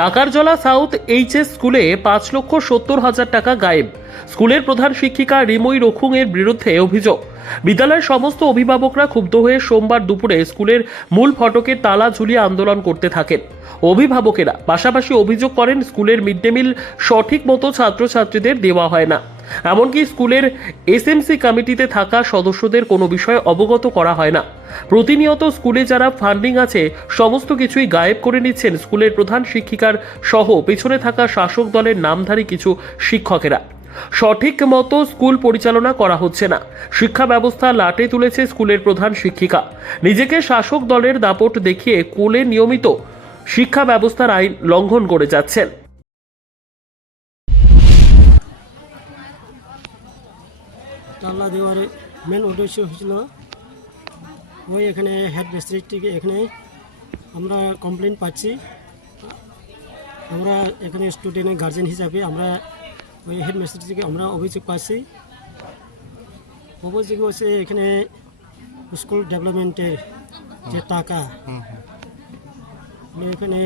Takarjala south HS স্কুলে পাঁচ লক্ষ সত্তর হাজার টাকা গায়েব। স্কুলের প্রধান শিক্ষিকা রিমই রখুং এর বিরুদ্ধে অভিযোগ। বিদ্যালয়ের সমস্ত অভিভাবকরা ক্ষুব্ধ হয়ে সোমবার দুপুরে স্কুলের মূল ফটকে তালা ঝুলিয়ে আন্দোলন করতে থাকেন। অভিভাবকেরা পাশাপাশি অভিযোগ করেন, স্কুলের মিড ডে মিল সঠিক মতো ছাত্রছাত্রীদের দেওয়া হয় না। এমনকি স্কুলের এসএমসি কমিটিতে থাকা সদস্যদের কোনো বিষয়ে অবগত করা হয় না। প্রতিনিয়ত স্কুলে যারা ফান্ডিং আছে, সমস্ত কিছুই গায়েব করে নিচ্ছেন স্কুলের প্রধান শিক্ষিকার সহ পেছনে থাকা শাসক দলের নামধারী কিছু শিক্ষকেরা। সঠিক মতো স্কুল পরিচালনা করা হচ্ছে না। শিক্ষা ব্যবস্থা লাটে তুলেছে স্কুলের প্রধান শিক্ষিকা। নিজেকে শাসক দলের দাপট দেখিয়ে কোলে নিয়মিত শিক্ষা ব্যবস্থার আইন লঙ্ঘন করে যাচ্ছেন। তাল্লা দেওয়ার মেন উদ্দেশ্য হয়েছিল। ওই এখানে হেড মিস্ত্রি থেকে এখানে আমরা কমপ্লেন পাচ্ছি। আমরা এখানে স্টুডেন্টের গার্জেন হিসাবে আমরা ওই হেড মিস্ত্রি থেকে আমরা অভিযোগ পাচ্ছি। অভিযোগ হচ্ছে এখানে স্কুল ডেভেলপমেন্টের যে টাকা এখানে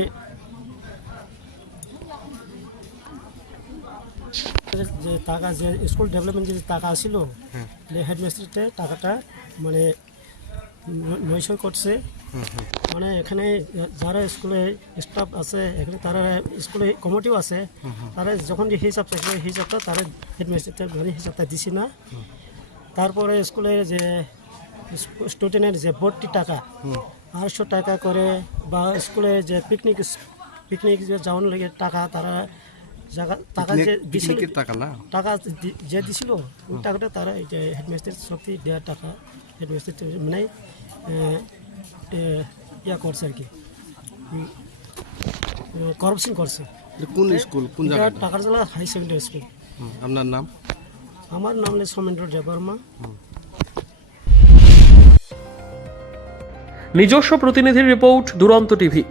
যে টাকা যে স্কুল ডেভেলপমেন্ট যে টাকা ছিল হেডমাস্টারতে টাকাটা মানে ন- করছে। মানে এখানে যারা স্কুলে স্টাফ আছে এখানে তারা স্কুলে কমিটিও আছে তারা যখন যে হিসাব থাকবে হিসাবটা তারা হেডমাস্টারটা মানে হিসাবটা দিছি না। তারপরে স্কুলের যে স্টুডেন্টের যে ভর্তি টাকা আড়াইশো টাকা করে বা স্কুলে যে পিকনিক পিকনিক যাওয়ার লাগে টাকা তারা টাকা যে দিছিল টাকা না? টাকা যে দিছিল ওই টাকাটা তারা এই যে হেডমাস্টার শক্তি দেওয়ার টাকা হেডমাস্টার মানে ইয়া করছে আর কি। করাপশন করছে। কোন স্কুল? কোন টাকারজলা হাই সেকেন্ডারি স্কুল আপনার নাম? আমার নাম হলো সৌমেন্দ্র দেববর্মা নিজস্ব প্রতিনিধির রিপোর্ট দুরন্ত টিভি।